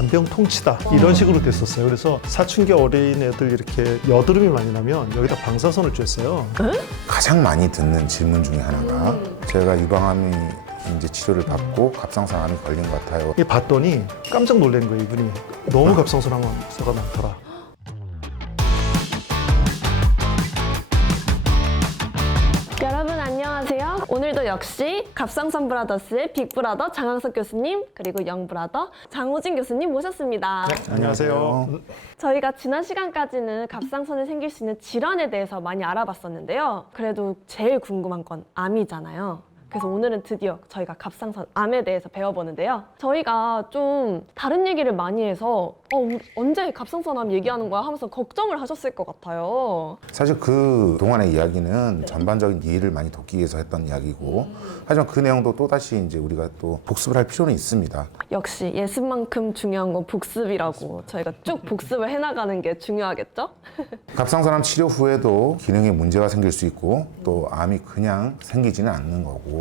만병통치다 이런 식으로 됐었어요. 그래서 사춘기 어린애들 이렇게 여드름이 많이 나면 여기다 방사선을 쬐어요. 가장 많이 듣는 질문 중에 하나가 제가 유방암이 이제 치료를 받고 갑상선암이 걸린 것 같아요. 이 봤더니 깜짝 놀란 거예요. 이분이 너무 갑상선암자가 많더라. 여러분 안녕하세요. 오늘도 역시 갑상선 브라더스의 빅브라더 장항석 교수님 그리고 영브라더 장호진 교수님 모셨습니다. 안녕하세요. 저희가 지난 시간까지는 갑상선에 생길 수 있는 질환에 대해서 많이 알아봤었는데요. 그래도 제일 궁금한 건 암이잖아요. 그래서 오늘은 드디어 저희가 갑상선 암에 대해서 배워보는데요. 저희가 좀 다른 얘기를 많이 해서 언제 갑상선 암 얘기하는 거야 하면서 걱정을 하셨을 것 같아요. 사실 그 동안의 이야기는 전반적인 이해를 많이 돕기 위해서 했던 이야기고 하지만 그 내용도 또다시 이제 우리가 또 복습을 할 필요는 있습니다. 역시 예습만큼 중요한 건 복습이라고 저희가 쭉 복습을 해나가는 게 중요하겠죠? 갑상선암 치료 후에도 기능에 문제가 생길 수 있고 또 암이 그냥 생기지는 않는 거고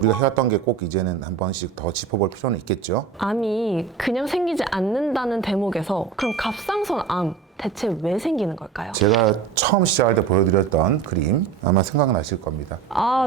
우리가 해왔던 게 꼭 이제는 한 번씩 더 짚어볼 필요는 있겠죠. 암이 그냥 생기지 않는다는 대목에서 그럼 갑상선 암 대체 왜 생기는 걸까요? 제가 처음 시작할 때 보여드렸던 그림 아마 생각나실 겁니다.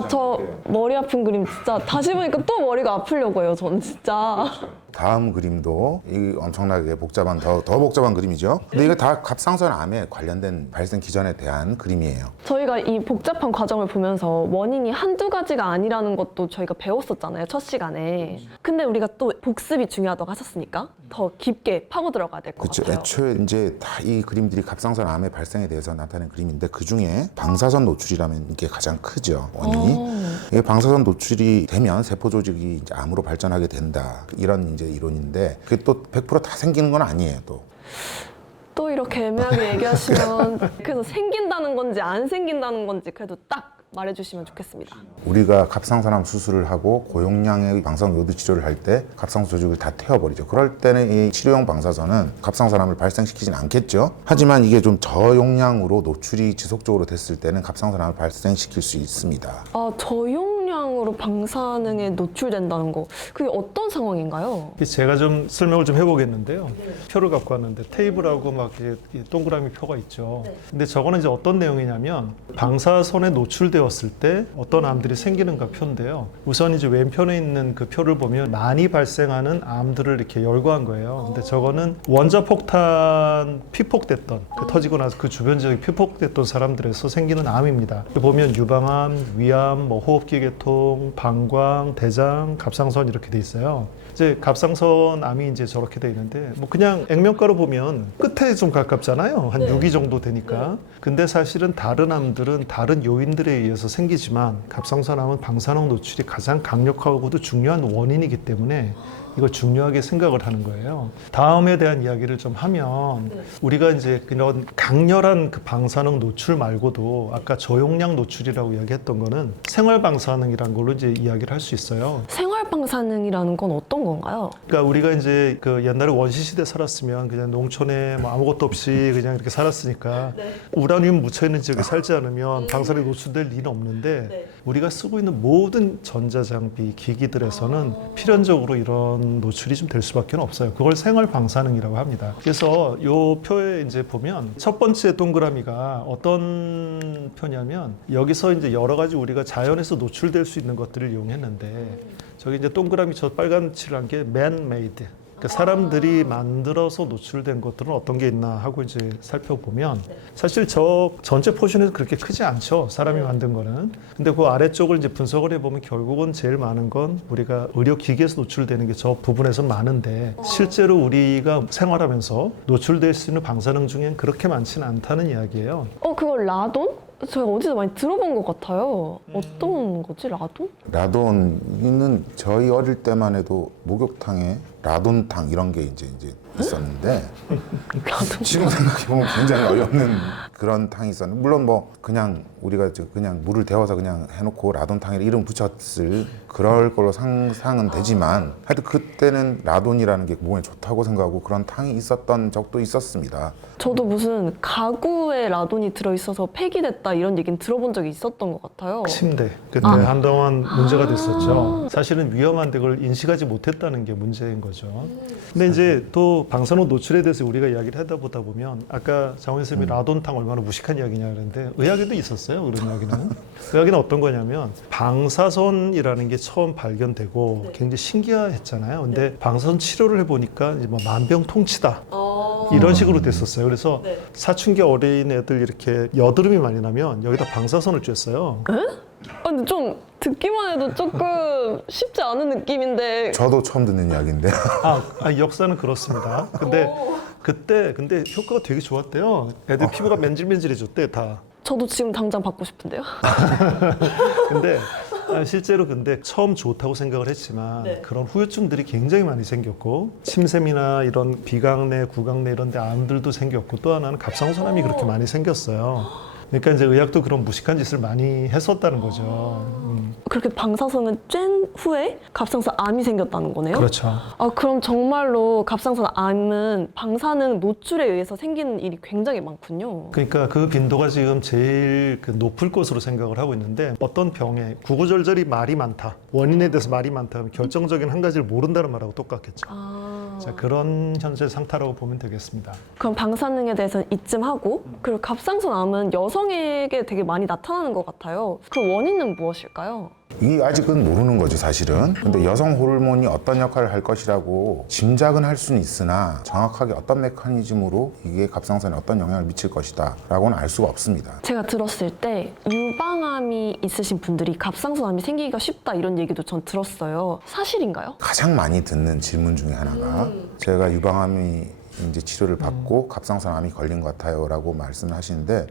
저 머리 아픈 그림 진짜 다시 보니까 또 머리가 아프려고 해요. 저는 진짜. 다음 그림도 이 엄청나게 복잡한 더 복잡한 그림이죠. 근데 이거 다 갑상선암에 관련된 발생 기전에 대한 그림이에요. 저희가 이 복잡한 과정을 보면서 원인이 한두 가지가 아니라는 것도 저희가 배웠었잖아요. 첫 시간에. 근데 우리가 또 복습이 중요하다고 하셨으니까 더 깊게 파고 들어가야 될 것 그렇죠. 같아요. 애초에 이제 다 이 그림들이 갑상선암의 발생에 대해서 나타낸 그림인데 그 중에 방사선 노출이라는 게 가장 크죠. 원인이. 이 방사선 노출이 되면 세포 조직이 이제 암으로 발전하게 된다. 이런 이제 이론인데 그게 또 100%다 생기는 건 아니에요. 또 이렇게 애매하게 얘기하시면 그래서 생긴다는 건지 안 생긴다는 건지 그래도 딱 말해주시면 좋겠습니다. 우리가 갑상선암 수술을 하고 고용량의 방사선 요드 치료를 할 때 갑상선 조직을 다 태워버리죠. 그럴 때는 이 치료용 방사선은 갑상선암을 발생시키진 않겠죠. 하지만 이게 좀 저용량으로 노출이 지속적으로 됐을 때는 갑상선암을 발생시킬 수 있습니다. 저용량으로 방사능에 노출된다는 거 그게 어떤 상황인가요? 제가 좀 설명을 좀 해보겠는데요. 표를 갖고 왔는데 테이블하고 막 이렇게 동그라미 표가 있죠. 근데 저거는 이제 어떤 내용이냐면 방사선에 노출되었을 때 어떤 암들이 생기는가 표인데요. 우선 이제 왼편에 있는 그 표를 보면 많이 발생하는 암들을 이렇게 열거한 거예요. 근데 저거는 원자폭탄 피폭됐던 터지고 나서 그 주변 지역이 피폭됐던 사람들에서 생기는 암입니다. 보면 유방암, 위암, 호흡기 계통, 방광, 대장, 갑상선 이렇게 돼 있어요. 이제 갑상선 암이 이제 저렇게 돼 있는데 그냥 액면가로 보면 끝에 좀 가깝잖아요. 한 6위 정도 되니까. 근데 사실은 다른 암들은 다른 요인들에 의해서 생기지만 갑상선 암은 방사능 노출이 가장 강력하고도 중요한 원인이기 때문에 이걸 중요하게 생각을 하는 거예요. 다음에 대한 이야기를 좀 하면 우리가 이제 그런 강렬한 그 방사능 노출 말고도 아까 저용량 노출이라고 이야기했던 거는 생활 방사능이라는 걸로 이제 이야기를 할 수 있어요. 생활 방사능이라는 건 어떤 건가요? 그러니까 우리가 이제 그 옛날에 원시 시대 살았으면 그냥 농촌에 아무것도 없이 그냥 이렇게 살았으니까 우라늄 묻혀 있는 지역에 살지 않으면 방사능에 노출될 일은 없는데 우리가 쓰고 있는 모든 전자장비 기기들에서는 필연적으로 이런 노출이 좀 될 수밖에 없어요. 그걸 생활 방사능이라고 합니다. 그래서 이 표에 이제 보면 첫 번째 동그라미가 어떤 표냐면 여기서 이제 여러 가지 우리가 자연에서 노출될 수 있는 것들을 이용했는데 저기 이제 동그라미 저 빨간 칠한 게 man-made. 그러니까 사람들이 만들어서 노출된 것들은 어떤 게 있나 하고 이제 살펴보면 사실 저 전체 포션에서 그렇게 크지 않죠. 사람이 만든 거는. 근데 그 아래쪽을 이제 분석을 해보면 결국은 제일 많은 건 우리가 의료기기에서 노출되는 게 저 부분에서 많은데 실제로 우리가 생활하면서 노출될 수 있는 방사능 중엔 그렇게 많지는 않다는 이야기예요. 그걸 라돈? 제가 어디서 많이 들어본 것 같아요. 어떤 거지, 라돈? 라돈은 저희 어릴 때만 해도 목욕탕에 라돈탕 이런 게 이제 있었는데 지금 생각해보면 굉장히 어이없는 그런 탕이 있었는데 물론 그냥 우리가 그냥 물을 데워서 그냥 해놓고 라돈탕이라 이름 붙였을 그럴 걸로 상상은 되지만 하여튼 그때는 라돈이라는 게 몸에 좋다고 생각하고 그런 탕이 있었던 적도 있었습니다. 저도 무슨 가구에 라돈이 들어있어서 폐기됐다 이런 얘기는 들어본 적이 있었던 것 같아요. 침대. 근데 한동안 문제가 됐었죠. 사실은 위험한데 그걸 인식하지 못했다는 게 문제인 거죠. 거죠. 근데 이제 또 방사능 노출에 대해서 우리가 이야기를 하다 보다 보면 아까 장원 선생님이 라돈탕 얼마나 무식한 이야기냐 그랬는데 의학에도 있었어요. 그런 이야기는. 의학에는 어떤 거냐면 방사선이라는 게 처음 발견되고 굉장히 신기했잖아요. 근데 방사선 치료를 해보니까 이제 뭐 만병통치다. 이런 식으로 됐었어요. 그래서 사춘기 어린 애들 이렇게 여드름이 많이 나면 여기다 방사선을 쬐어요. 근데 좀 듣기만 해도 조금 쉽지 않은 느낌인데. 저도 처음 듣는 이야기인데. 역사는 그렇습니다. 근데 그때 효과가 되게 좋았대요. 애들 피부가 맨질맨질해졌대 다. 저도 지금 당장 받고 싶은데요. 근데 실제로 근데 처음 좋다고 생각을 했지만 그런 후유증들이 굉장히 많이 생겼고 침샘이나 이런 비강내, 구강내 이런 데 암들도 생겼고 또 하나는 갑상선암이 그렇게 많이 생겼어요. 그러니까 이제 의학도 그런 무식한 짓을 많이 했었다는 거죠. 그렇게 방사선을 쬐 후에 갑상선 암이 생겼다는 거네요? 그렇죠. 그럼 정말로 갑상선 암은 방사능 노출에 의해서 생기는 일이 굉장히 많군요. 그러니까 그 빈도가 지금 제일 높을 것으로 생각을 하고 있는데 어떤 병에 구구절절히 말이 많다. 원인에 대해서 말이 많다 하면 결정적인 한 가지를 모른다는 말하고 똑같겠죠. 자, 그런 현재 상태라고 보면 되겠습니다. 그럼 방사능에 대해서는 이쯤 하고 그리고 갑상선 암은 여성에게 되게 많이 나타나는 것 같아요. 그 원인은 무엇일까요? 이 아직은 모르는 거지 사실은. 근데 여성 호르몬이 어떤 역할을 할 것이라고 짐작은 할 수는 있으나 정확하게 어떤 메커니즘으로 이게 갑상선에 어떤 영향을 미칠 것이다 라고는 알 수가 없습니다. 제가 들었을 때 유방암이 있으신 분들이 갑상선 암이 생기기가 쉽다 이런 얘기도 전 들었어요. 사실인가요? 가장 많이 듣는 질문 중에 하나가 제가 유방암이 이제 치료를 받고 갑상선암이 걸린 것 같아요 라고 말씀을 하시는데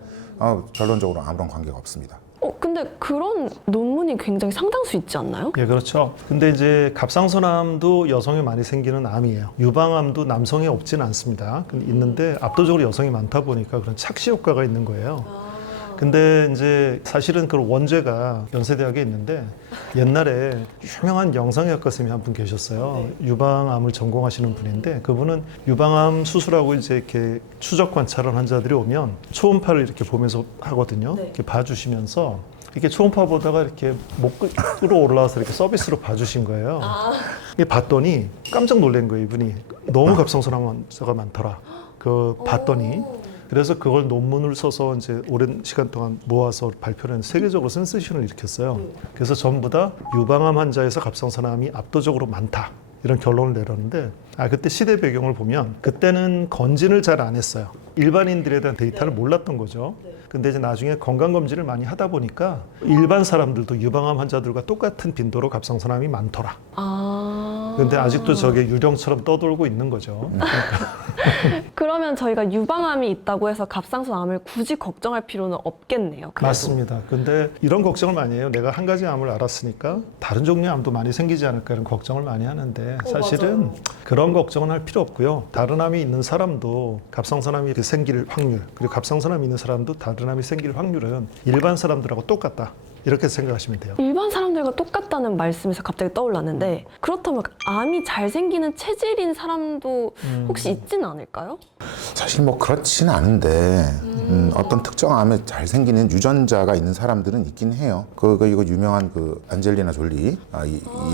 결론적으로 아무런 관계가 없습니다. 근데 그런 논문이 굉장히 상당수 있지 않나요? 예, 그렇죠. 근데 이제 갑상선암도 여성에 많이 생기는 암이에요. 유방암도 남성에 없지는 않습니다. 근데 있는데 압도적으로 여성이 많다 보니까 그런 착시 효과가 있는 거예요. 근데 이제 사실은 그 원죄가 연세대학에 있는데 옛날에 유명한 영상의학과 선생님이 한 분 계셨어요. 유방암을 전공하시는 분인데 그분은 유방암 수술하고 이제 이렇게 추적 관찰한 환자들이 오면 초음파를 이렇게 보면서 하거든요. 이렇게 봐주시면서 이렇게 초음파 보다가 이렇게 목 끝으로 올라와서 이렇게 서비스로 봐주신 거예요. 이게 봤더니 깜짝 놀란 거예요, 이분이. 너무 갑상선암 환자가 많더라. 봤더니. 그래서 그걸 논문을 써서 이제 오랜 시간 동안 모아서 발표를 했는데 세계적으로 센세이션을 일으켰어요. 그래서 전부 다 유방암 환자에서 갑상선암이 압도적으로 많다. 이런 결론을 내렸는데 그때 시대 배경을 보면 그때는 건진을 잘 안 했어요. 일반인들에 대한 데이터를 몰랐던 거죠. 근데 이제 나중에 건강검진을 많이 하다 보니까 일반 사람들도 유방암 환자들과 똑같은 빈도로 갑상선암이 많더라. 근데 아직도 저게 유령처럼 떠돌고 있는 거죠. 그러면 저희가 유방암이 있다고 해서 갑상선암을 굳이 걱정할 필요는 없겠네요. 그래도. 맞습니다. 근데 이런 걱정을 많이 해요. 내가 한 가지 암을 알았으니까 다른 종류의 암도 많이 생기지 않을까 이런 걱정을 많이 하는데 사실은 그런 걱정은 할 필요 없고요. 다른 암이 있는 사람도 갑상선암이 생길 확률 그리고 갑상선암이 있는 사람도 다른 암이 생길 확률은 일반 사람들하고 똑같다. 이렇게 생각하시면 돼요. 일반 사람들과 똑같다는 말씀에서 갑자기 떠올랐는데 그렇다면 암이 잘 생기는 체질인 사람도 혹시 있지는 않을까요? 사실 뭐 그렇지는 않은데 어떤 특정 암에 잘 생기는 유전자가 있는 사람들은 있긴 해요. 이거 유명한 안젤리나 졸리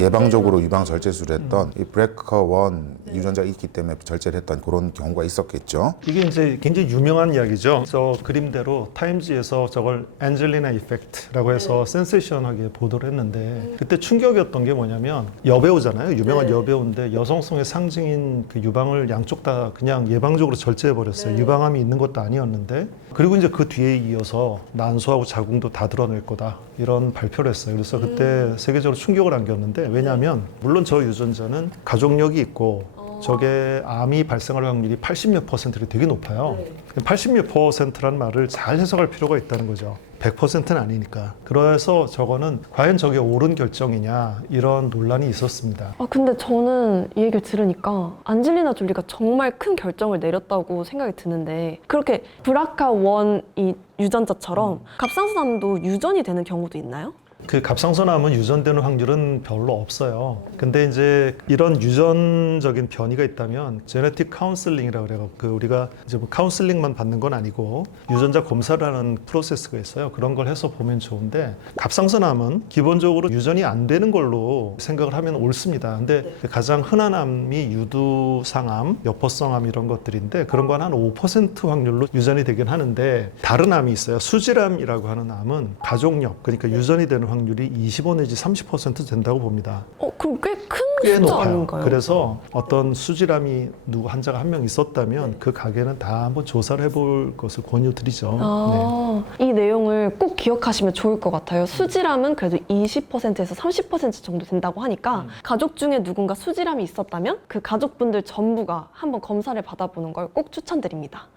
예방적으로 유방 절제술을 했던 이 BRCA1 유전자가 있기 때문에 절제를 했던 그런 경우가 있었겠죠. 이게 이제 굉장히 유명한 이야기죠. 저 그림대로 타임지에서 저걸 안젤리나 이펙트라고 해서 센세이션하게 보도를 했는데 그때 충격이었던 게 뭐냐면 여배우잖아요. 유명한 여배우인데 여성성의 상징인 그 유방을 양쪽 다 그냥 예방적으로 절제해버렸어요. 유방암이 있는 것도 아니었는데 그리고 이제 그 뒤에 이어서 난소하고 자궁도 다 드러낼 거다 이런 발표를 했어요. 그래서 그때 세계적으로 충격을 안겼는데 왜냐하면 물론 저 유전자는 가족력이 있고 저게 암이 발생할 확률이 80몇 %가 되게 높아요. 80몇 %라는 말을 잘 해석할 필요가 있다는 거죠. 100%는 아니니까. 그래서 저거는 과연 저게 옳은 결정이냐 이런 논란이 있었습니다. 근데 저는 이 얘기를 들으니까 안젤리나 졸리가 정말 큰 결정을 내렸다고 생각이 드는데 그렇게 BRCA1 이 유전자처럼 갑상선암도 유전이 되는 경우도 있나요? 그 갑상선암은 유전되는 확률은 별로 없어요. 근데 이제 이런 유전적인 변이가 있다면 제네틱 카운슬링이라고 그래요. 그 우리가 이제 뭐 카운슬링만 받는 건 아니고 유전자 검사를 하는 프로세스가 있어요. 그런 걸 해서 보면 좋은데 갑상선암은 기본적으로 유전이 안 되는 걸로 생각을 하면 옳습니다. 근데 가장 흔한 암이 유두상암, 여포성암 이런 것들인데 그런 건 한 5% 확률로 유전이 되긴 하는데 다른 암이 있어요. 수질암이라고 하는 암은 가족력, 그러니까 유전이 되는 확률이 25 내지 30% 된다고 봅니다. 그럼 꽤 큰 꽤 숫자 높아요. 아닌가요? 그래서 어떤 수질암이 누구 환자가 한 명 있었다면 그 가게는 다 한번 조사를 해볼 것을 권유드리죠. 이 내용을 꼭 기억하시면 좋을 것 같아요. 수질암은 그래도 20%에서 30% 정도 된다고 하니까 가족 중에 누군가 수질암이 있었다면 그 가족분들 전부가 한번 검사를 받아보는 걸 꼭 추천드립니다.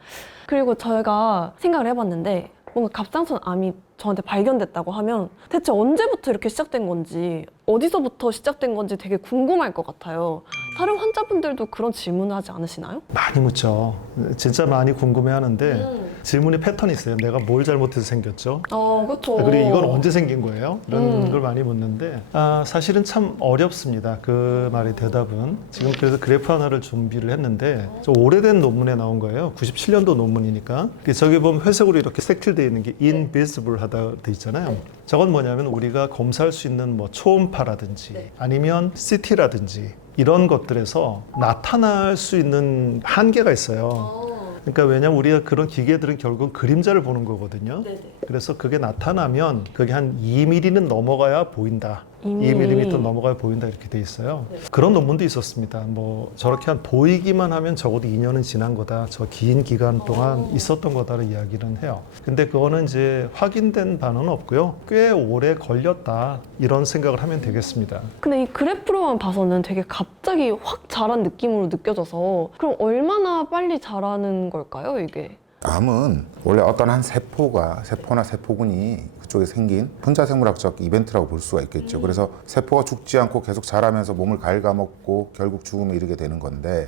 그리고 저희가 생각을 해봤는데 뭔가 갑상선 암이 저한테 발견됐다고 하면 대체 언제부터 이렇게 시작된 건지 어디서부터 시작된 건지 되게 궁금할 것 같아요. 다른 환자분들도 그런 질문을 하지 않으시나요? 많이 묻죠. 진짜 많이 궁금해하는데 질문의 패턴이 있어요. 내가 뭘 잘못해서 생겼죠? 그렇죠. 그리고 이건 언제 생긴 거예요? 이런 걸 많이 묻는데 사실은 참 어렵습니다. 그 말의 대답은. 지금 그래서 그래프 하나를 준비를 했는데 좀 오래된 논문에 나온 거예요. 97년도 논문이니까. 저기 보면 회색으로 이렇게 색칠되어 있는 게 invisible 하다 돼 있잖아요. 저건 뭐냐면 우리가 검사할 수 있는 뭐 초음파라든지 아니면 CT라든지 이런 것들에서 나타날 수 있는 한계가 있어요. 그러니까 왜냐면 우리가 그런 기계들은 결국 그림자를 보는 거거든요. 그래서 그게 나타나면 그게 한 2mm는 넘어가야 보인다. 2mm 넘어가야 보인다 이렇게 돼 있어요. 그런 논문도 있었습니다. 뭐 저렇게 한 보이기만 하면 적어도 2년은 지난 거다. 저 긴 기간 동안 있었던 거다를 이야기는 해요. 근데 그거는 이제 확인된 바는 없고요. 꽤 오래 걸렸다 이런 생각을 하면 되겠습니다. 근데 이 그래프로만 봐서는 되게 갑자기 확 자란 느낌으로 느껴져서 그럼 얼마나 빨리 자라는 걸까요, 이게? 암은 원래 어떤 한 세포나 세포군이 그쪽에 생긴 분자생물학적 이벤트라고 볼 수가 있겠죠. 그래서 세포가 죽지 않고 계속 자라면서 몸을 갉아먹고 결국 죽음에 이르게 되는 건데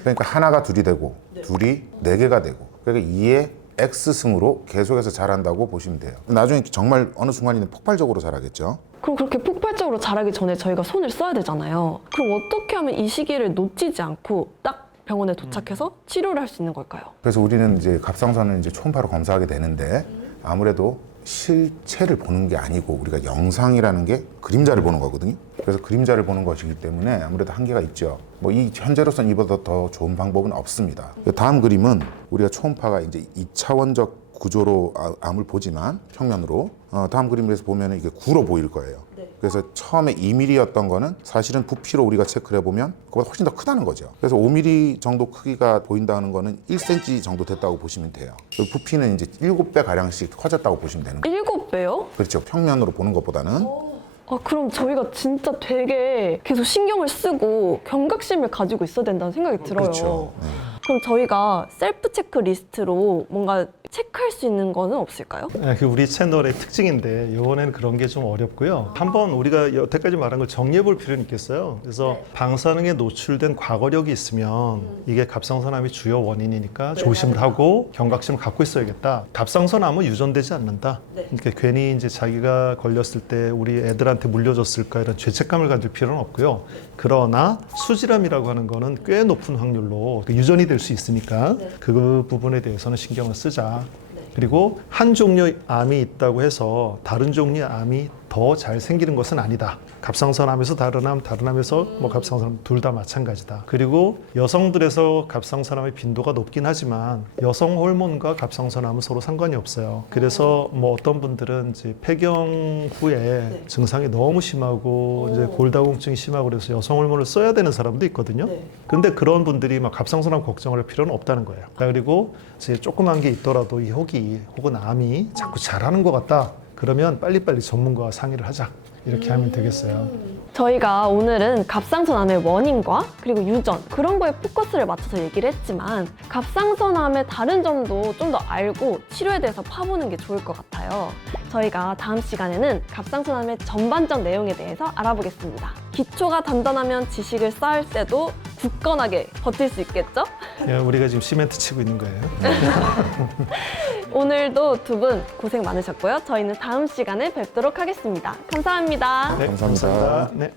그러니까 하나가 둘이 되고 둘이 네 개가 되고 그러니까 2의 X승으로 계속해서 자란다고 보시면 돼요. 나중에 정말 어느 순간에는 폭발적으로 자라겠죠. 그럼 그렇게 폭발적으로 자라기 전에 저희가 손을 써야 되잖아요. 그럼 어떻게 하면 이 시기를 놓치지 않고 딱 병원에 도착해서 치료를 할 수 있는 걸까요? 그래서 우리는 이제 갑상선을 이제 초음파로 검사하게 되는데 아무래도 실체를 보는 게 아니고 우리가 영상이라는 게 그림자를 보는 거거든요. 그래서 그림자를 보는 것이기 때문에 아무래도 한계가 있죠. 뭐 이 현재로서는 이보다 더 좋은 방법은 없습니다. 다음 그림은 우리가 초음파가 이제 2차원적 구조로 암을 보지만 평면으로 다음 그림에서 보면 이게 구로 보일 거예요. 그래서 처음에 2mm였던 거는 사실은 부피로 우리가 체크를 해보면 그보다 훨씬 더 크다는 거죠. 그래서 5mm 정도 크기가 보인다는 거는 1cm 정도 됐다고 보시면 돼요. 부피는 이제 7배 가량씩 커졌다고 보시면 되는 거예요. 7배요? 그렇죠. 평면으로 보는 것보다는. 그럼 저희가 진짜 되게 계속 신경을 쓰고 경각심을 가지고 있어야 된다는 생각이 들어요. 그렇죠. 네. 그럼 저희가 셀프 체크 리스트로 뭔가 체크할 수 있는 거는 없을까요? 네, 그 우리 채널의 특징인데 이번에는 그런 게 좀 어렵고요. 한번 우리가 여태까지 말한 걸 정리해 볼 필요는 있겠어요. 그래서 방사능에 노출된 과거력이 있으면 이게 갑상선암의 주요 원인이니까 조심을 하고 경각심을 갖고 있어야겠다. 갑상선암은 유전되지 않는다. 그러니까 괜히 이제 자기가 걸렸을 때 우리 애들한테 물려줬을까 이런 죄책감을 가질 필요는 없고요. 그러나 수질암이라고 하는 거는 꽤 높은 확률로 유전이 될 수 있으니까 그 부분에 대해서는 신경을 쓰자. 그리고 한 종류의 암이 있다고 해서 다른 종류의 암이 더 잘 생기는 것은 아니다. 갑상선암에서 다른 암, 다른 암에서 뭐 갑상선암 둘 다 마찬가지다. 그리고 여성들에서 갑상선암의 빈도가 높긴 하지만 여성 호르몬과 갑상선암은 서로 상관이 없어요. 그래서 뭐 어떤 분들은 이제 폐경 후에 증상이 너무 심하고 이제 골다공증이 심하고 그래서 여성 호르몬을 써야 되는 사람도 있거든요. 근데 그런 분들이 막 갑상선암 걱정을 할 필요는 없다는 거예요. 그리고 이제 조그만 게 있더라도 이 혹이 혹은 암이 자꾸 자라는 것 같다. 그러면 빨리빨리 전문가와 상의를 하자. 이렇게 하면 되겠어요. 저희가 오늘은 갑상선암의 원인과 그리고 유전 그런 거에 포커스를 맞춰서 얘기를 했지만 갑상선암의 다른 점도 좀 더 알고 치료에 대해서 파보는 게 좋을 것 같아요. 저희가 다음 시간에는 갑상선암의 전반적 내용에 대해서 알아보겠습니다. 기초가 단단하면 지식을 쌓을 때도 굳건하게 버틸 수 있겠죠? 우리가 지금 시멘트 치고 있는 거예요. 오늘도 두 분 고생 많으셨고요. 저희는 다음 시간에 뵙도록 하겠습니다. 감사합니다. 네, 감사합니다. 네.